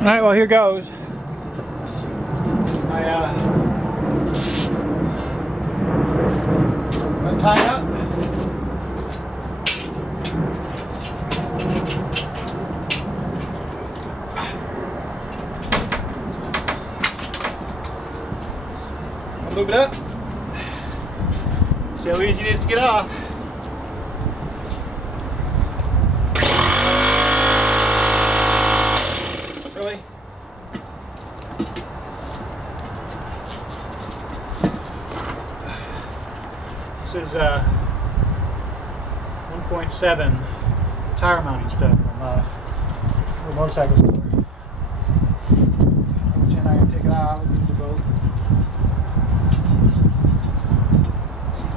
Alright, well, here goes. I tie up. I'll lube it up. See how easy it is to get off. Really? This is 1.7 tire mounting stuff from the motorcycle store. Which end I can take it out and do both.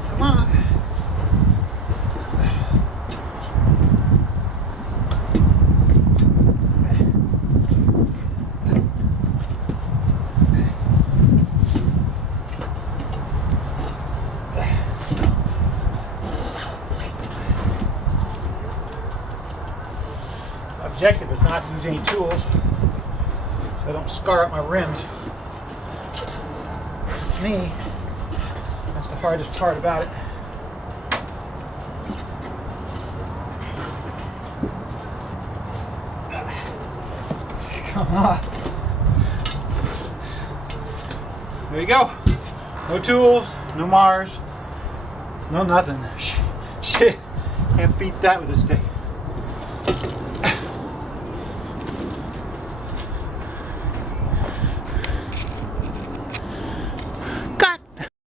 Come on. Objective is not to use any tools so I don't scar up my rims. To me, that's the hardest part about it. Come on. There you go. No tools, no Mars, no nothing. Shit, can't beat that with a stick.